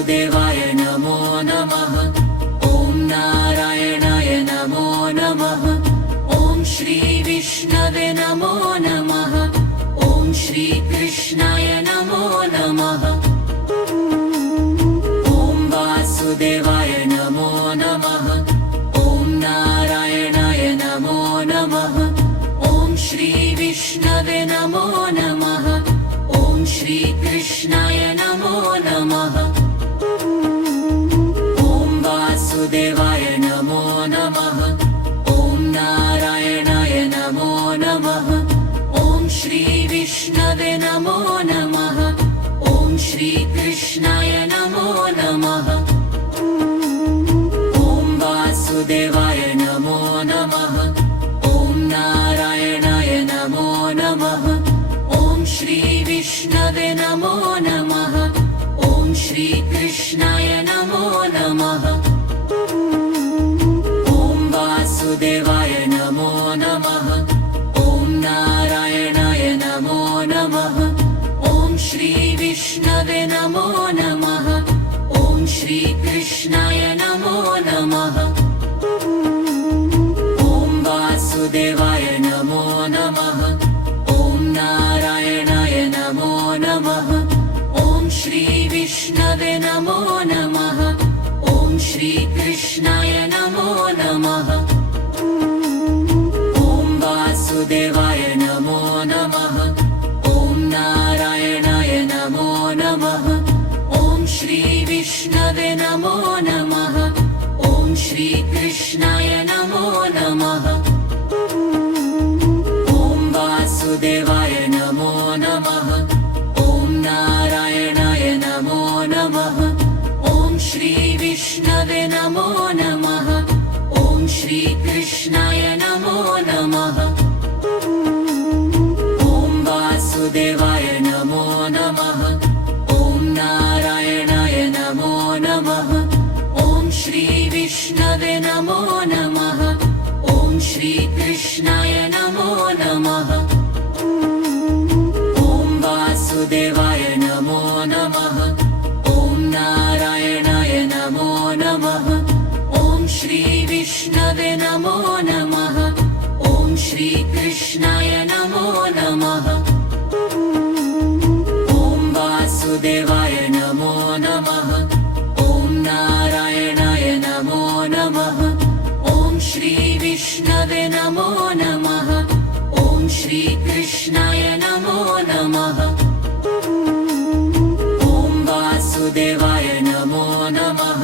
वासुदेवाय नमो नमः। ॐ नारायणाय नमो नमः। ॐ श्रीविष्णवे नमो नमः। ॐ श्रीकृष्णाय नमो नमः। ॐ वासुदेवाय नमो नमः। ॐ नारायणाय नमो नमः। ॐ श्रीविष्णवे नमो नमः। ॐ श्रीकृष्णाय नमो नमः। ॐ वासुदेवाय नमो नमः। ॐ नारायणाय नमो नमः। ॐ श्रीविष्णवे नमो नमः। ॐ श्रीकृष्णाय नमो नमः। ॐ वासुदेवाय नमो नमः। ॐ नारायणाय नमो नमः। ॐ श्रीविष्णवे नमो नमः। ॐ श्रीकृष्णाय नमो नमः। ॐ वासुदेवाय नमो नमः। ॐ नारायणाय नमो नमः। ॐ श्रीविष्णवे नमो नमः। ॐ श्रीकृष्णाय नमो नमः। ॐ वासुदेवाय नमो नमः। ॐ नारायणाय नमो नमः। ॐ श्रीविष्णवे नमो नमः। ॐ श्रीकृष्णाय नमो नमः। ॐ वासुदेवाय नमो नमः। ॐ नारायणाय नमो नमः। ॐ श्रीविष्णवे नमो नमः। ॐ श्रीकृष्णाय नमो नमः। ॐ वासुदेवाय नमो नमः। ॐ नारायणाय नमो नमः। ॐ श्रीविष्णवे नमो नमः। ॐ श्रीकृष्णाय नमो नमः। ॐ वासुदेवाय नमो नमः। ॐ नारायणाय नमो नमः। ॐ श्रीविष्णवे नमो नमः। ॐ श्रीकृष्णाय नमो नमः। ॐ वासुदेवाय नमो नमः। ॐ नारायणाय नमो नमः। ॐ श्रीविष्णवे नमो नमः। ॐ श्रीकृष्णाय नमो नमः। ॐ वासुदेवाय नमो नमः। ॐ नारायणाय नमो नमः। ॐ श्रीविष्णवे नमो नमः। ॐ श्रीकृष्णाय नमो नमः। ॐ वासुदेवाय नमो नमः।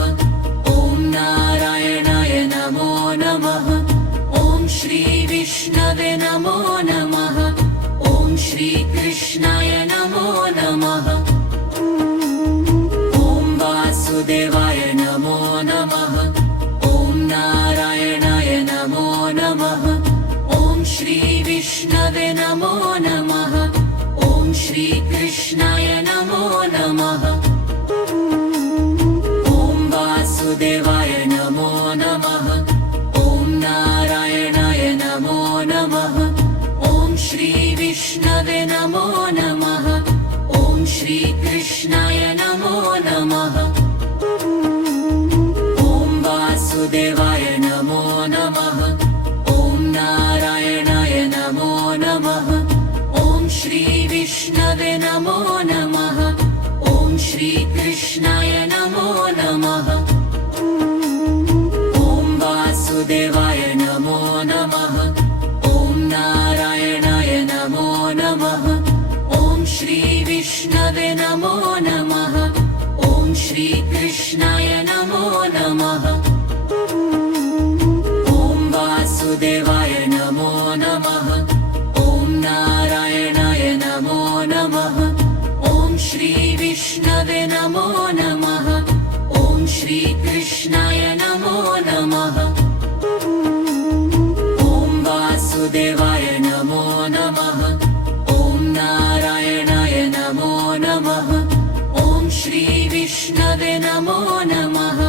ॐ नारायणाय नमो नमः। ॐ श्रीविष्णवे नमो नमः। ॐ श्रीकृष्णाय नमो नमः। ॐ वासुदेवाय नमो नमः। ॐ नारायणाय नमो नमः। ॐ श्रीविष्णवे नमो नमः। ॐ श्रीकृष्णाय नमो नमः। ॐ वासुदेवाय नमो नमः। ॐ नारायणाय नमो नमः। ॐ श्रीविष्णवे नमो नमः। ॐ श्रीकृष्णाय नमो नमः। ॐ वासुदेवाय नमो नमः। ॐ नारायणाय नमो नमः। ॐ श्रीविष्णवे नमो नमः। ॐ श्रीकृष्णाय नमो नमः। ॐ वासुदेवाय नमो नमः। ॐ नारायणाय नमो नमः। ॐ श्रीविष्णवे नमो नमः। ॐ श्रीकृष्णाय नमो नमः। ॐ वासुदेवाय नमो नमः। ॐ नारायणाय नमो नमः। ॐ श्रीविष्णवे नमो नमः। ॐ श्रीकृष्णाय नमो नमः। ॐ वासुदेवाय नमो नमः। ॐ नारायणाय नमो नमः। ॐ श्रीविष्णवे नमो नमः।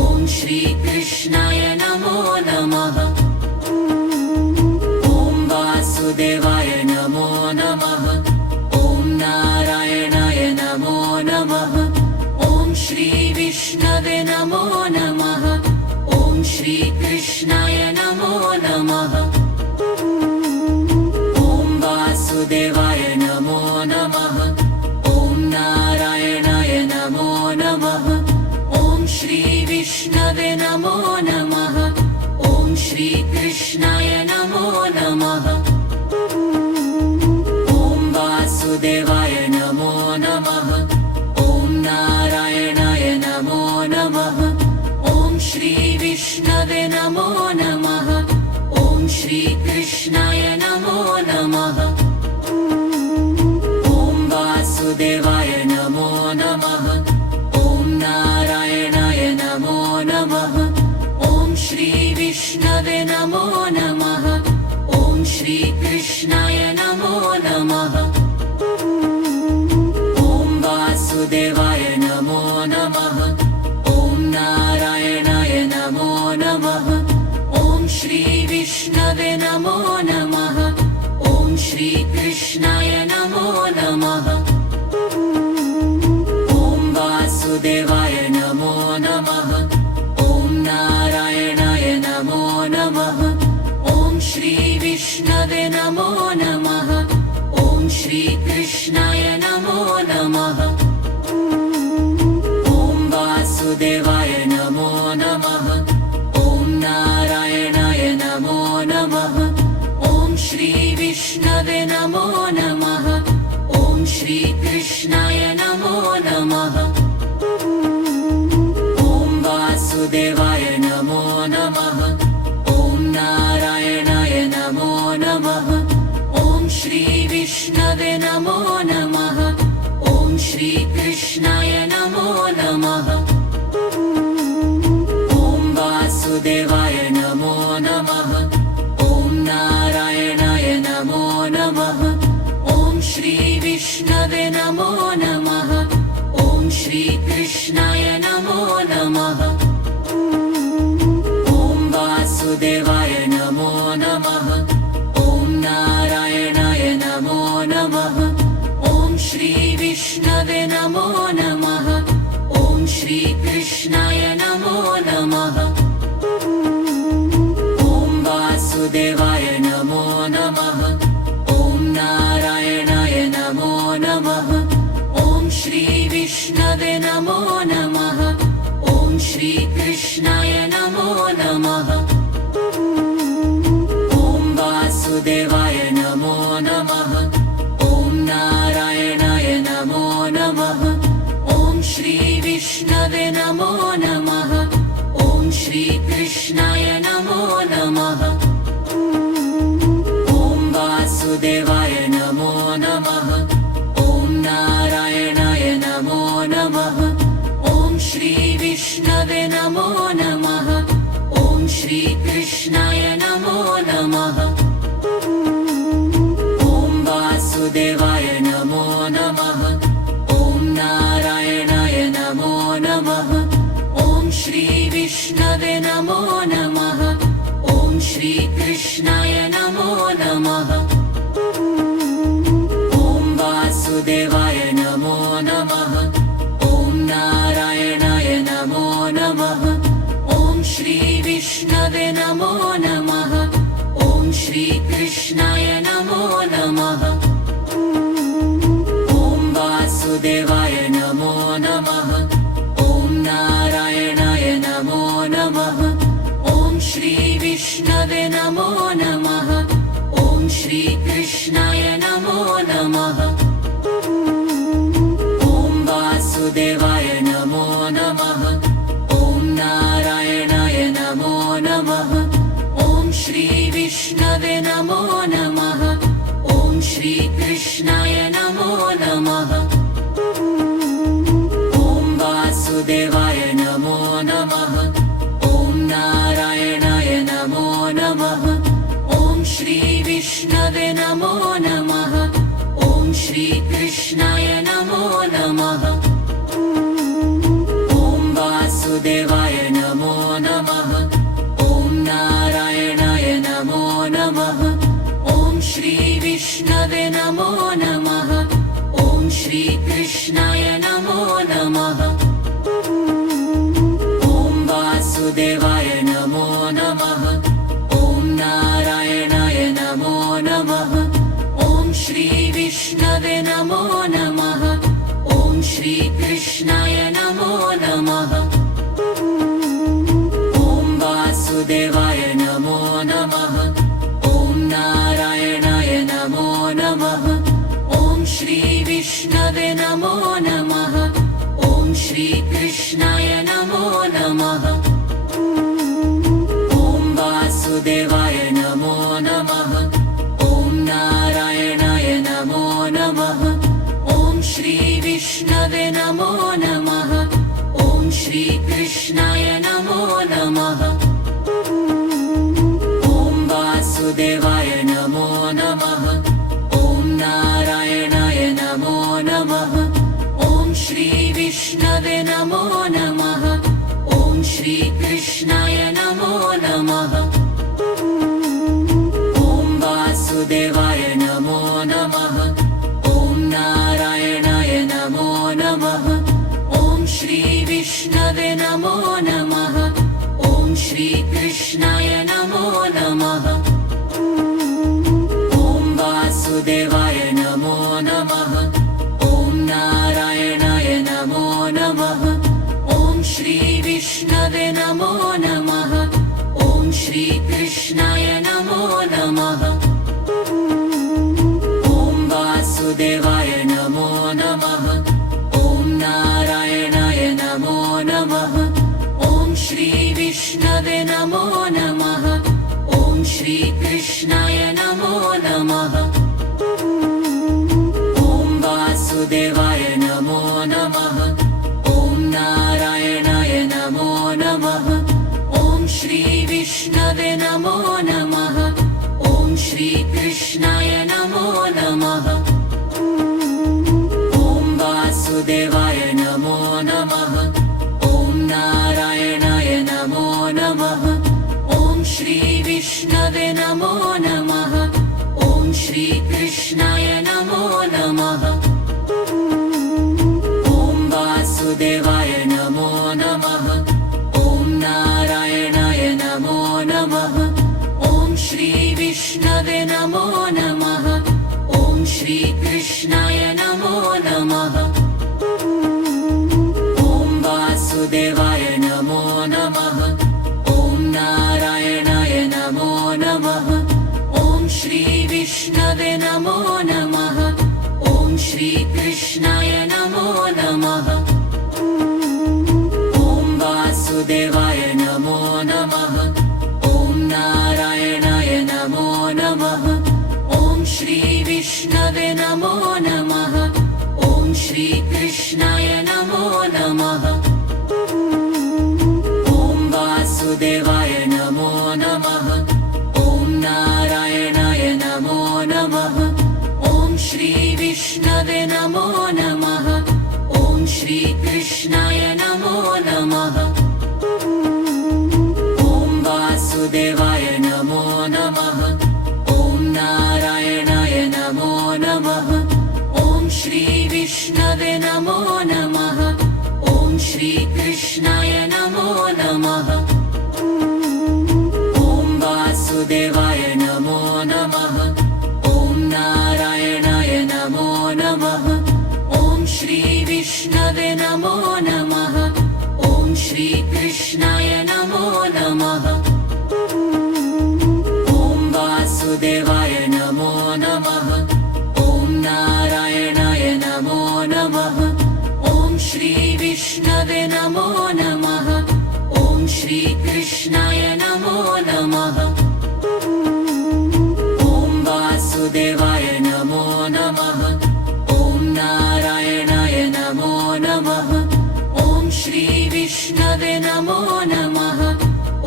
ॐ श्रीकृष्णाय नमो नमः। ॐ वासुदेवाय नमो नमः। ॐ नारायणाय नमो नमः। ॐ श्री वासुदेवाय नमो नमः। ॐ नारायणाय नमो नमः। ॐ श्रीविष्णवे नमो नमः। ॐ श्रीकृष्णाय नमो नमः। ॐ वासुदेवाय नमो नमः। ॐ नारायणाय नमो नमः। ॐ श्रीविष्णवे नमो नमः। ॐ श्रीकृष्णाय नमो नमः। ॐ वासुदेवाय नमो नमः। ॐ नारायणाय नमो नमः। ॐ श्रीविष्णवे नमो नमः। ॐ श्रीकृष्णाय नमो नमः। ॐ वासुदेवाय नमो नमः। ॐ नारायणाय नमो नमः। ॐ श्रीविष्णवे नमो नमः। ॐ श्रीकृष्णाय नमो नमः। ॐ वासुदेवाय नमो नमः। ॐ नारायणाय नमो नमः। ॐ श्रीविष्णवे नमो नमः। ॐ श्रीकृष्णाय नमो नमः। ॐ वासुदेवाय नमो नमः। ॐ नारायणाय नमो नमः। ॐ श्रीविष्णवे नमो नमः। ॐ श्रीकृष्णाय नमो नमः। ॐ वासुदेवाय नमो नमः। ॐ नारायणाय नमो नमः। ॐ श्रीविष्णवे नमो नमः। ॐ श्रीकृष्णाय नमो नमः। ॐ वासुदेवाय नमो नमः। ॐ नारायणाय नमो नमः। ॐ श्रीविष्णवे नमो नमः। ॐ श्रीकृष्णाय नमो नमः। ॐ वासुदेवाय नमो नमः। ॐ नारायणाय नमो नमः। ॐ श्रीविष्णवे नमो नमः। ॐ श्रीकृष्णाय नमो नमः। ॐ वासुदेवाय नमो नमः। ॐ नारायणाय नमो नमः। ॐ श्रीविष्णवे नमो नमः। ॐ श्रीकृष्णाय नमो नमः। ॐ वासुदेवाय नमो नमः। ॐ नारायणाय नमो नमः। ॐ श्रीविष्णवे नमो नमः। ॐ श्रीकृष्णाय नमो नमः। ॐ वासुदेवाय नमो नमः। ॐ नारायणाय नमो नमः। ॐ श्रीविष्णवे नमो नमः। ॐ श्रीकृष्णाय नमो नमः। ॐ वासुदेवाय नमो नमः। ॐ नारायणाय नमो नमः। ॐ श्रीविष्णवे नमो नमः। ॐ श्रीकृष्णाय नमो नमः। ॐ वासुदेवाय नमो नमः। ॐ नारायणाय नमो नमः। ॐ श्रीविष्णवे नमो नमः। ॐ श्रीकृष्णाय नमो नमः। ॐ वासुदेवाय नमो नमः। ॐ नारायणाय नमो नमः। ॐ श्रीविष्णवे नमो नमः। ॐ श्रीकृष्णाय नमो नमः। ॐ वासुदेवाय नमो नमः। ॐ नारायणाय नमो नमः। ॐ श्रीविष्णवे नमो नमः। ॐ श्रीकृष्णाय नमो नमः। ॐ वासुदेवाय नमो नमः। ॐ नारायणाय नमो नमः। ॐ श्रीविष्णवे नमो नमः। ॐ श्रीकृष्णाय नमो नमः। ॐ वासुदेवाय नमो नमः। ॐ नारायणाय नमो नमः। ॐ श्रीविष्णवे नमो नमः। ॐ श्रीकृष्णाय नमो नमः। ॐ वासुदेवाय नमो नमः। ॐ नारायणाय नमो नमः। ॐ श्री विष्णवे नमो नमः। ॐ श्रीकृष्णाय नमो नमः। ॐ वासुदेवाय नमो नमः। ॐ नारायणाय नमो नमः। ॐ श्रीविष्णवे नमो नमः। ॐ श्रीकृष्णाय नमो नमः। ॐ वासुदेवाय नमो नमः। ॐ नारायणाय नमो नमः। ॐ श्रीविष्णवे नमो नमः। ॐ श्रीकृष्णाय नमो नमः। ॐ वासुदेवाय नमो नमः। ॐ नारायणाय नमो नमः। ॐ श्रीविष्णवे नमो नमः। ॐ श्रीकृष्णाय नमो नमः। ॐ वासुदेवाय नमो नमः। ॐ नारायणाय नमो नमः। ॐ श्रीविष्णवे नमो नमः। ॐ श्रीकृष्णाय नमो नमः। ॐ वासुदेवाय नमो नमः। ॐ नारायणाय नमो नमः। ॐ श्रीविष्णवे नमो नमः। ॐ श्रीकृष्णाय नमो नमः। ॐ वासुदेवाय नमो नमः। ॐ नारायणाय नमो नमः। ॐ श्रीविष्णवे नमो नमः। ॐ श्रीकृष्णाय नमो नमः। ॐ वासुदेवाय नमो नमः। ॐ नारायणाय नमो नमः। ॐ श्रीविष्णवे नमो नमः। ॐ श्रीकृष्णाय नमो नमः। ॐ वासुदेवाय नमो नमः। ॐ नारायणाय नमो नमः। ॐ श्रीविष्णवे नमो नमः। ॐ श्रीकृष्णाय नमो नमः। ॐ वासुदेवाय नमो नमः। ॐ नारायणाय नमो नमः। ॐ श्रीविष्णवे नमो नमः। ॐ श्रीकृष्णाय नमो नमः। ॐ वासुदेवाय नमो नमः। ॐ नारायणाय नमो नमः। ॐ श्रीविष्णवे नमो नमः। ॐ श्रीकृष्णाय नमो नमः। ॐ वासुदेवाय नमो नमः। ॐ नारायणाय नमो नमः। ॐ श्रीविष्णवे नमो नमः। ॐ श्रीकृष्णाय नमो नमः। ॐ वासुदेवाय नमो नमः। ॐ नारायणाय नमो नमः। ॐ श्रीविष्णवे नमो नमः। ॐ श्रीकृष्णाय नमो नमः। ॐ वासुदेवाय नमो नमः। ॐ नारायणाय नमो नमः। ॐ श्रीविष्णवे नमो नमः। ॐ श्रीकृष्णाय नमो नमः। ॐ वासुदेवाय नमो नमः। ॐ नारायणाय नमो नमः। ॐ श्रीविष्णवे नमो नमः।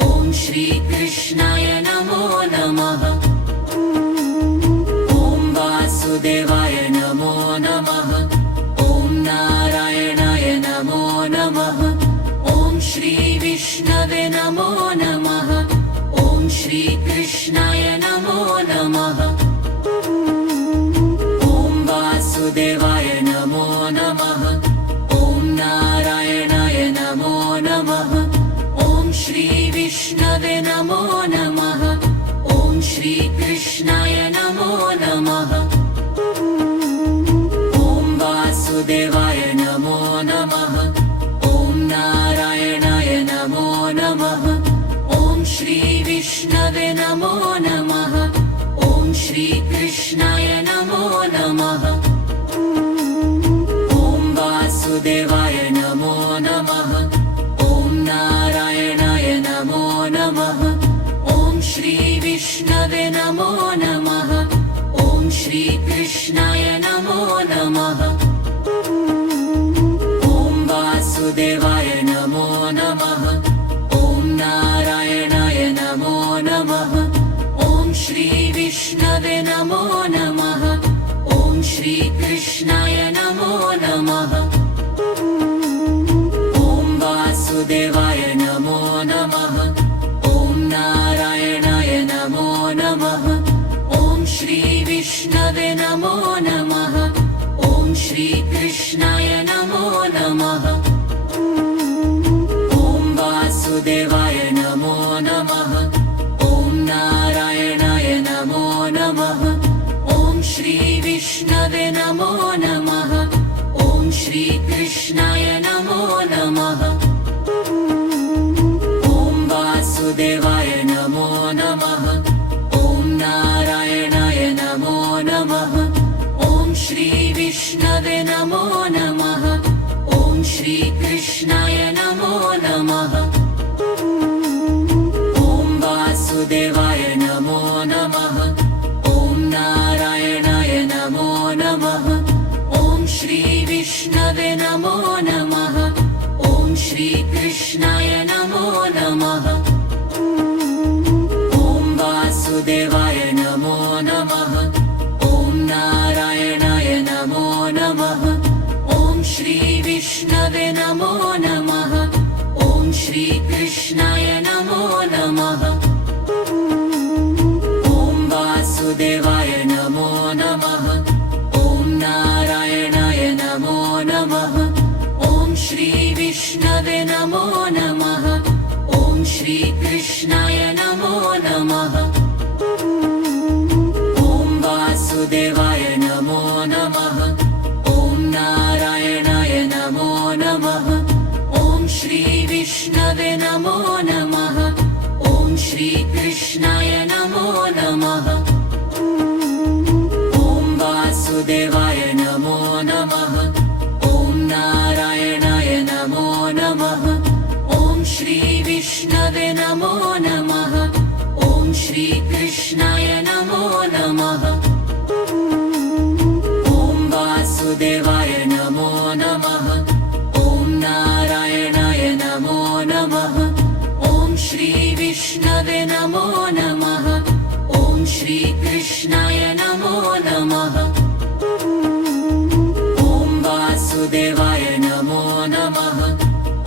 ॐ श्रीकृष्णाय नमो नमः। ॐ वासुदेवाय नमो नमः। ॐ नारायणाय नमो नमः। ॐ श्रीविष्णवे नमो नमः। ॐ श्रीकृष्णाय नमो नमः। ॐ वासुदेवाय नमो नमः। ॐ नारायणाय नमो नमः। ॐ श्रीविष्णवे नमो नमः। ॐ श्रीकृष्णाय नमो नमः। ॐ वासुदेवाय नमो नमः। ॐ नारायणाय नमो नमः। ॐ श्रीविष्णवे नमो नमः। ॐ श्रीकृष्णाय नमो नमः। ॐ वासुदेवाय नमो नमः। ॐ नारायणाय नमो नमः। ॐ श्रीविष्णवे नमो नमः। ॐ श्रीकृष्णाय नमो नमः। वासुदेवाय नमो नमः। ॐ नारायणाय नमो नमः। ॐ श्रीविष्णवे नमो नमः। ॐ श्रीकृष्णाय नमो नमः। ॐ वासुदेवाय नमो नमः। ॐ नारायणाय नमो नमः। ॐ श्रीविष्णवे नमो नमः। ॐ श्रीकृष्णाय नमो नमः। ॐ वासुदेवाय नमो नमः। ॐ नारायणाय नमो नमः। ॐ श्रीविष्णवे नमो नमः। ॐ श्रीकृष्णाय नमो नमः। ॐ वासुदेवाय नमो नमः। ॐ नारायणाय नमो नमः। ॐ श्रीविष्णवे नमो नमः। ॐ श्रीकृष्णाय नमो नमः। ॐ वासुदेवाय नमो नमः। ॐ नारायणाय नमो नमः। ॐ श्रीविष्णवे नमो नमः। ॐ श्रीकृष्णाय नमो नमः। ॐ वासुदेवाय नमो नमः। ॐ नारायणाय नमो नमः। ॐ श्रीविष्णवे नमो नमः। ॐ श्रीकृष्णाय नमो नमः। ॐ वासुदेवाय नमो नमः। ॐ नारायणाय नमो नमः। ॐ श्रीविष्णवे नमो नमः। ॐ श्रीकृष्णाय नमो नमः। ॐ वासुदेवाय नमो नमः। ॐ नारायणाय नमो नमः। ॐ श्रीविष्णवे नमो नमः। ॐ श्रीकृष्णाय नमो नमः। ॐ वासुदेवाय नमो नमः। ॐ नारायणाय नमो नमः। ॐ श्रीविष्णवे नमो नमः। ॐ श्रीकृष्णाय नमो नमः। ॐ वासुदेवाय नमो नमः।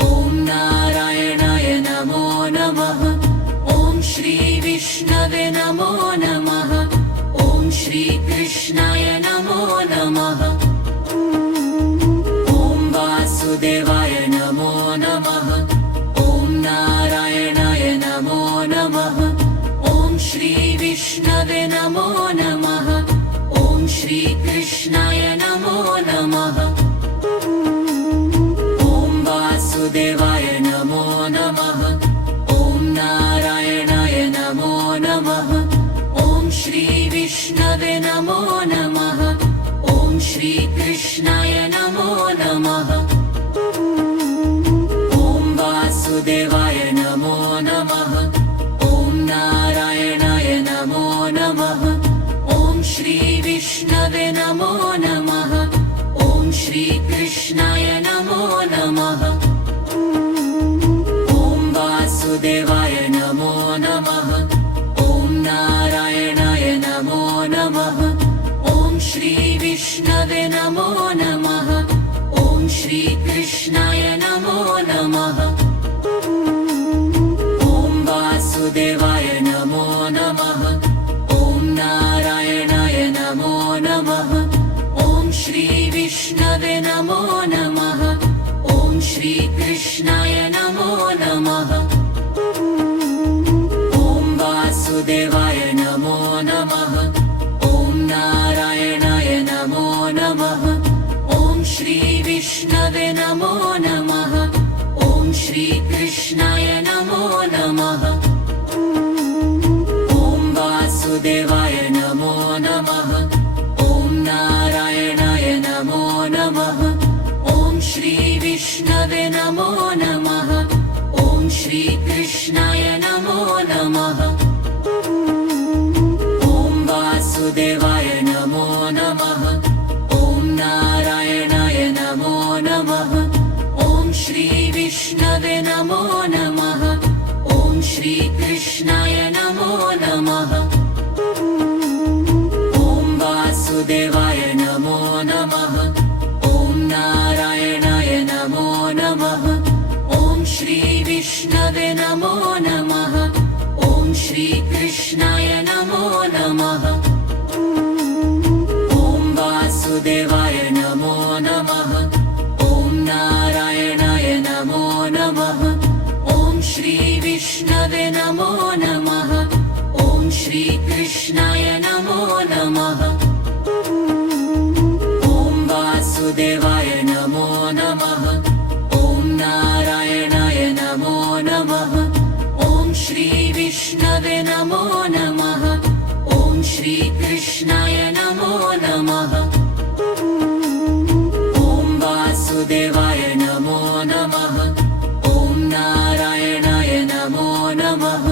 ॐ नारायणाय नमो नमः। ॐ श्रीविष्णवे नमो नमः। ॐ श्रीकृष्णाय नमो नमः। ॐ वासुदेवाय नमो नमः। ॐ नारायणाय नमो नमः। ॐ श्रीविष्णवे नमो नमः। ॐ श्रीकृष्णाय नमो नमः। ॐ वासुदेवाय नमो नमः। ॐ नारायणाय नमो नमः। ॐ श्रीविष्णवे नमो नमः। ॐ श्रीकृष्णाय नमो नमः। ॐ वासुदेवाय नमो नमः। ॐ नारायणाय नमो नमः। ॐ श्रीविष्णवे नमो नमः। ॐ श्रीकृष्णाय नमो नमः। ॐ वासुदेवाय नमो नमः। ॐ नारायणाय नमो नमः। ॐ श्रीविष्णवे नमो नमः। ॐ श्रीकृष्णाय नमो नमः। ॐ वासुदेवाय नमो नमः। ॐ नारायणाय नमो नमः। ॐ श्रीविष्णवे नमो नमः। ॐ श्रीकृष्णाय नमो नमः। ॐ वासुदेवाय नमो नमः। ॐ नारायणाय नमो नमः। ॐ श्रीविष्णवे नमो नमः। ॐ श्रीकृष्णाय नमो नमः। ॐ वासुदेवाय नमो नमः। ॐ नारायणाय नमो नमः। ॐ श्रीविष्णवे नमो नमः। ॐ श्रीकृष्णाय नमो नमः। ॐ वासुदेवाय नमो नमः। ॐ नारायणाय नमो नमः। ॐ श्रीविष्णवे नमो नमः। ॐ श्रीकृष्णाय नमो नमः। ॐ वासुदेवाय नमो नमः। ॐ नारायणाय नमो नमः। ॐ श्री नमः ॐ वासुदेवाय नमो नमः ॐ नारायणाय नमो नमः ॐ श्रीविष्णवे नमो नमः ॐ श्रीकृष्णाय नमो नमः ॐ वासुदेवाय नमो नमः ॐ नारायणाय नमो नमः ॐ श्रीविष्णवे नमो नमः ॐ श्रीकृष्णाय नमो नमः ॐ वासुदेवाय नमो नमः ॐ नारायणाय नमो नमः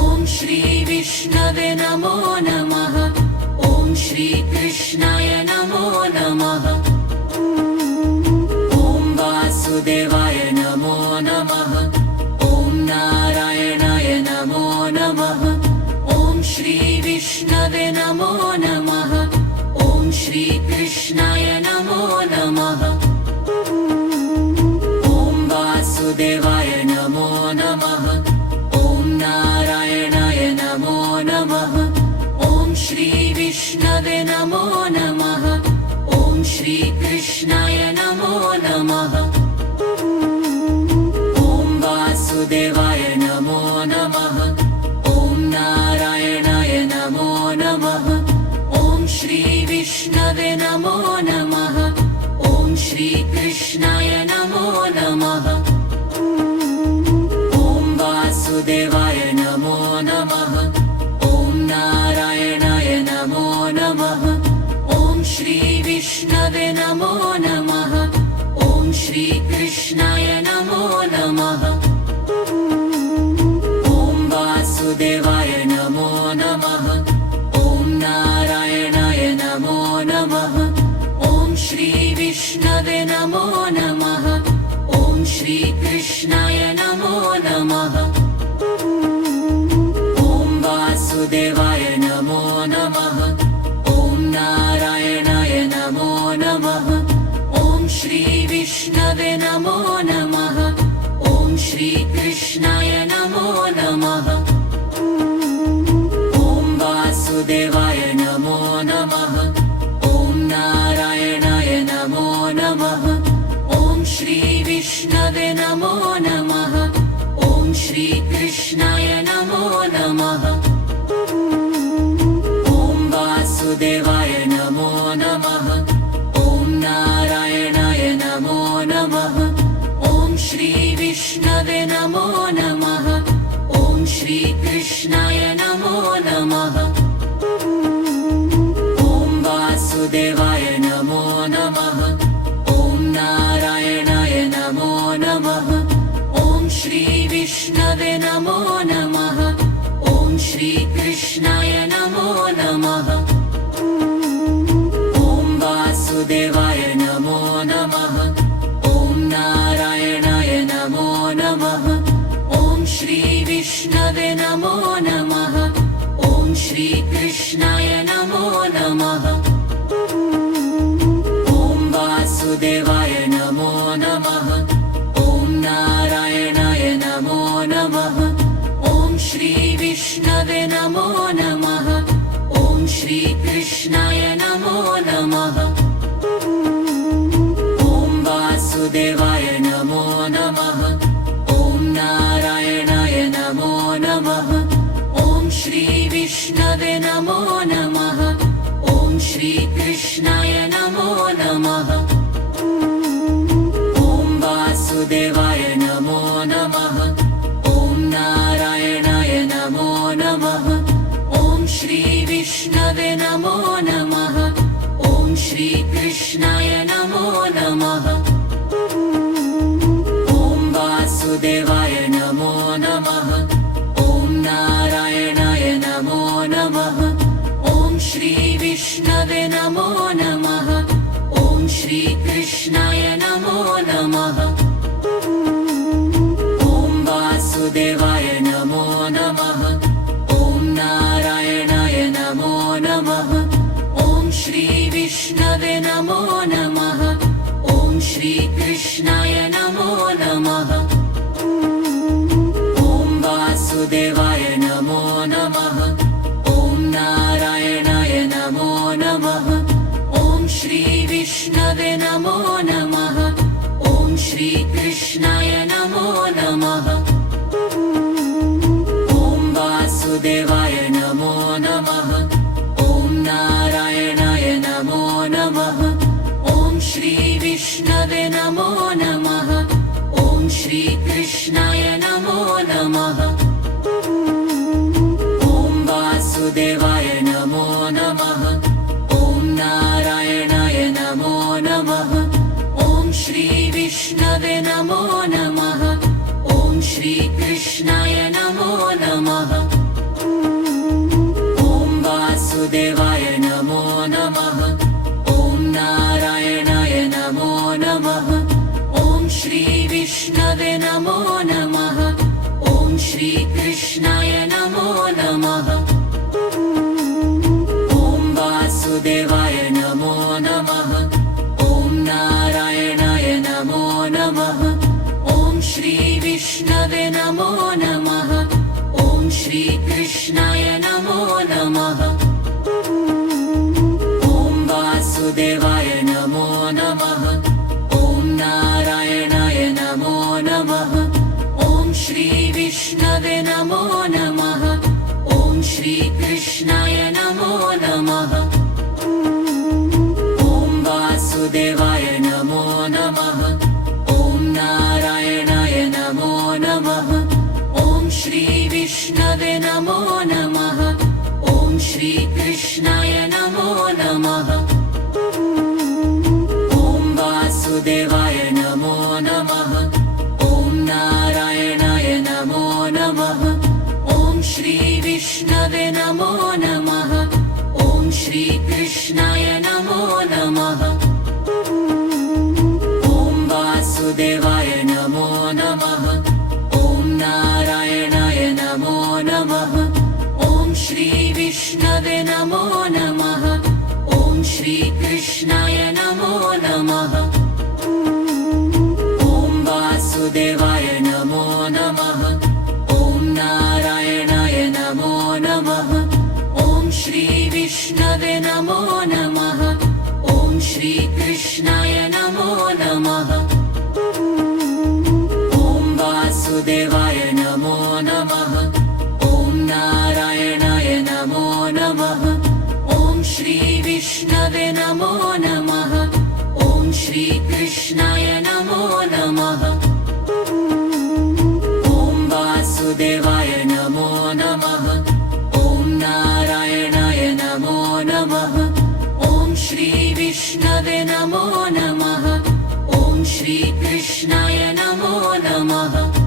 ॐ श्रीविष्णवे नमो नमः ॐ श्रीकृष्णाय नमो नमः ॐ वासुदेवाय नमो नमः ॐ नारायणाय नमो नमः ॐ श्रीविष्णवे नमो नमः ॐ श्रीकृष्णाय नमो नमः ॐ वासुदेवाय नमो नमः ॐ नारायणाय नमो नमः ॐ श्रीविष्णवे नमो नमः ॐ श्रीकृष्णाय नमो नमः ॐ वासुदेवाय नमो नमः ॐ नारायणाय नमो नमः ॐ श्रीविष्णवे नमो नमः ॐ श्रीकृष्णाय नमो नमः ॐ वासुदेवाय नमो नमः ॐ नारायणाय नमो नमः ॐ श्रीविष्णवे नमो नमः ॐ श्रीकृष्णाय नमो नमः ॐ वासुदेवाय नमो नमः ॐ नारायणाय नमो नमः ॐ श्रीविष्णवे नमो नमः ॐ श्रीकृष्णाय नमो नमः ॐ वासुदेवाय नमो नमः ॐ नारायणाय नमो नमः ॐ श्रीविष्णवे नमो नमः ॐ श्रीकृष्णाय नमो नमः ॐ वासुदेवाय नमो नमः ॐ नारायणाय नमो नमः ॐ श्रीविष्णवे नमो नमः ॐ श्रीकृष्णाय नमो नमः ॐ वासुदेवाय नमो नमः ॐ नारायणाय नमो नमः ॐ श्रीविष्णवे नमो नमः ॐ श्रीकृष्णाय नमो नमः ॐ वासुदेवाय नमो नमः ॐ नारायणाय नमो नमः ॐ श्रीविष्णवे नमो नमः ॐ श्रीकृष्णाय नमो नमः ॐ वासुदेवाय नमो नमः ॐ नारायणाय नमो नमः ॐ श्रीविष्णवे नमो नमः ॐ श्रीकृष्णाय नमो नमः ॐ वासुदेवाय नमो नमः ॐ नारायणाय नमो नमः ॐ श्रीविष्णवे नमो नमः ॐ श्रीकृष्णाय नमो नमः ॐ वासुदेवाय नमो नमः ॐ नारायणाय नमो नमः ॐ श्रीविष्णवे नमो नमः ॐ श्रीकृष्णाय नमो नमः ॐ वासुदेवाय नमो नमः ॐ नारायणाय नमो नमः ॐ श्रीविष्णवे नमो नमः ॐ श्रीकृष्णाय नमो नमः ॐ वासुदेवाय नमो नमः ॐ नारायणाय नमो नमः ॐ श्रीविष्णवे नमो नमः ॐ श्रीकृष्णाय नमो नमः ॐ वासुदेवाय नमो नमः ॐ नारायणाय नमो नमः ॐ श्रीविष्णवे नमो नमः ॐ श्रीकृष्णाय नमो नमः ॐ वासुदेवाय नमो नमः ॐ नारायणाय नमो नमः ॐ श्रीकृष्णाय नमो नमः ॐ वासुदेवाय नमो नमः ॐ नारायणाय नमो नमः ॐ श्रीविष्णवे नमो नमः ॐ श्रीकृष्णाय नमो नमः ॐ वासुदेवाय नमो नमः ॐ नारायणाय नमो नमः ॐ श्रीविष्णवे नमो नमः ॐ श्रीकृष्णाय नमो नमः ॐ वासुदेवाय नमो नमः ॐ नारायणाय नमो नमः ॐ श्रीविष्णवे नमो नमः ॐ श्रीकृष्णाय नमो नमः ॐ वासुदेवाय नमो नमः ॐ नारायणाय नमो नमः ॐ श्रीविष्णवे नमो नमः ॐ श्रीकृष्णाय नमो नमः ॐ वासुदेवाय नमो नमः ॐ नारायणाय नमो नमः ॐ श्रीविष्णवे नमो नमः ॐ श्रीकृष्णाय नमो नमः ॐ वासुदेवाय नमो नमः ॐ नारायणाय नमो नमः ॐ श्रीविष्णवे नमो नमः ॐ श्रीकृष्णाय नमो नमः ॐ वासुदेवाय नमो नमः ॐ नारायणाय नमो नमः ॐ श्रीविष्णवे नमो नमः ॐ श्रीकृष्णाय नमो नमः ॐ वासुदेवाय नमो नमः ॐ नारायणाय नमो नमः ॐ श्रीविष्णवे नमो नमः ॐ श्रीकृष्णाय नमो नमः ॐ वासुदेवाय नमो नमः ॐ नारायणाय नमो नमः ॐ श्रीविष्णवे नमो नमः ॐ श्रीकृष्णाय नमो नमः ॐ वासुदेवाय नमो नमः ॐ नारायणाय नमो नमः ॐ श्रीविष्णवे नमो नमः ॐ श्रीकृष्णाय नमो नमः